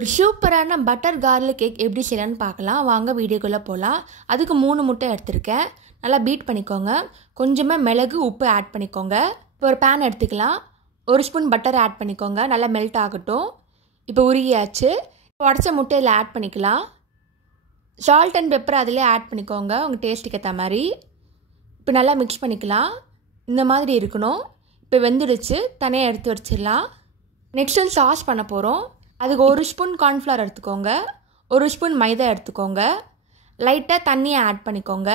ஒரு சூப்பரான butter garlic cake எப்படி செய்யலான்னு பார்க்கலாம். வாங்க வீடியோக்குள்ளே போகலாம். அதுக்கு 3 முட்டை எடுத்திருக்கேன். நல்லா பீட் பண்ணிக்கோங்க. கொஞ்சமாக மிளகு உப்பு ஆட் பண்ணிக்கோங்க. இப்போ ஒரு பேன் எடுத்துக்கலாம். 1 ஸ்பூன் பட்டர் ஆட் பண்ணிக்கோங்க. நல்லா மெல்ட் ஆகட்டும். இப்போ உருகியாச்சு. உடச்ச முட்டையில் ஆட் பண்ணிக்கலாம். சால்ட் அண்ட் பெப்பர் அதிலே ஆட் பண்ணிக்கோங்க உங்கள் டேஸ்ட்டுக்கு ஏற்ற மாதிரி. இப்போ நல்லா மிக்ஸ் பண்ணிக்கலாம். இந்த மாதிரி இருக்கணும். இப்போ வெந்துடுச்சு. தனியாக எடுத்து வச்சிடலாம். நெக்ஸ்ட் வந்து சாஸ் பண்ண போகிறோம். அதுக்கு 1 ஸ்பூன் கார்ன்ஃப்ளவர் எடுத்துக்கோங்க. 1 ஸ்பூன் மைதா எடுத்துக்கோங்க. லைட்டாக தண்ணியை ஆட் பண்ணிக்கோங்க.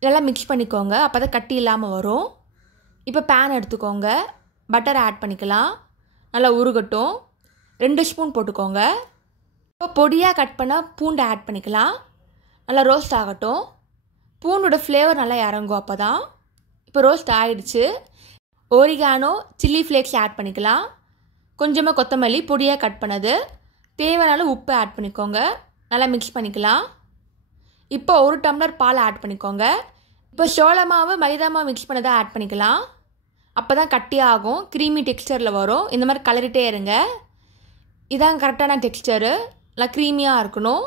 இதெல்லாம் மிக்ஸ் பண்ணிக்கோங்க. அப்போ தான் கட்டி இல்லாமல் வரும். இப்போ பேன் எடுத்துக்கோங்க. பட்டர் ஆட் பண்ணிக்கலாம். நல்லா உருகட்டும். 2 ஸ்பூன் போட்டுக்கோங்க. இப்போ பொடியாக கட் பண்ண பூண்டு ஆட் பண்ணிக்கலாம். நல்லா ரோஸ்ட் ஆகட்டும். பூண்டோட ஃப்ளேவர் நல்லா இறங்கும் அப்போ தான். இப்போ ரோஸ்ட் ஆகிடுச்சு. ஓரிகானோ சில்லி ஃப்ளேக்ஸ் ஆட் பண்ணிக்கலாம். கொஞ்சமாக கொத்தமல்லி பொடியாக கட் பண்ணது. தேவையான உப்பு ஆட் பண்ணிக்கோங்க. நல்லா மிக்ஸ் பண்ணிக்கலாம். இப்போ 1 டம்ளர் பால் ஆட் பண்ணிக்கோங்க. இப்போ சோள மாவு மைதா மாவு மிக்ஸ் பண்ணதை ஆட் பண்ணிக்கலாம். அப்போ தான் கட்டியாகும். க்ரீமி டெக்ஸ்டரில் வரும். இந்த மாதிரி கலரிட்டே இருங்க. இதான் கரெக்டான டெக்ஸ்டரு. நல்லா க்ரீமியாக இருக்கணும்.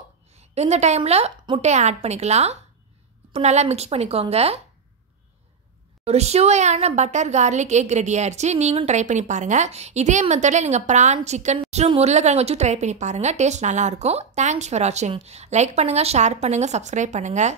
இந்த டைமில் முட்டையை ஆட் பண்ணிக்கலாம். இப்போ நல்லா மிக்ஸ் பண்ணிக்கோங்க. ஒரு சுவையான பட்டர் கார்லிக் எக் ரெடி ஆயிடுச்சு. நீங்களும் ட்ரை பண்ணி பாருங்கள். இதே மெத்தடில் நீங்கள் ப்ரான் சிக்கன் மற்றும் உருளைக்கிழங்கு வச்சு ட்ரை பண்ணி பாருங்கள். டேஸ்ட் நல்லாயிருக்கும். தேங்க்ஸ் ஃபார் வாட்சிங். லைக் பண்ணுங்கள், ஷேர் பண்ணுங்கள், சப்ஸ்கிரைப் பண்ணுங்கள்.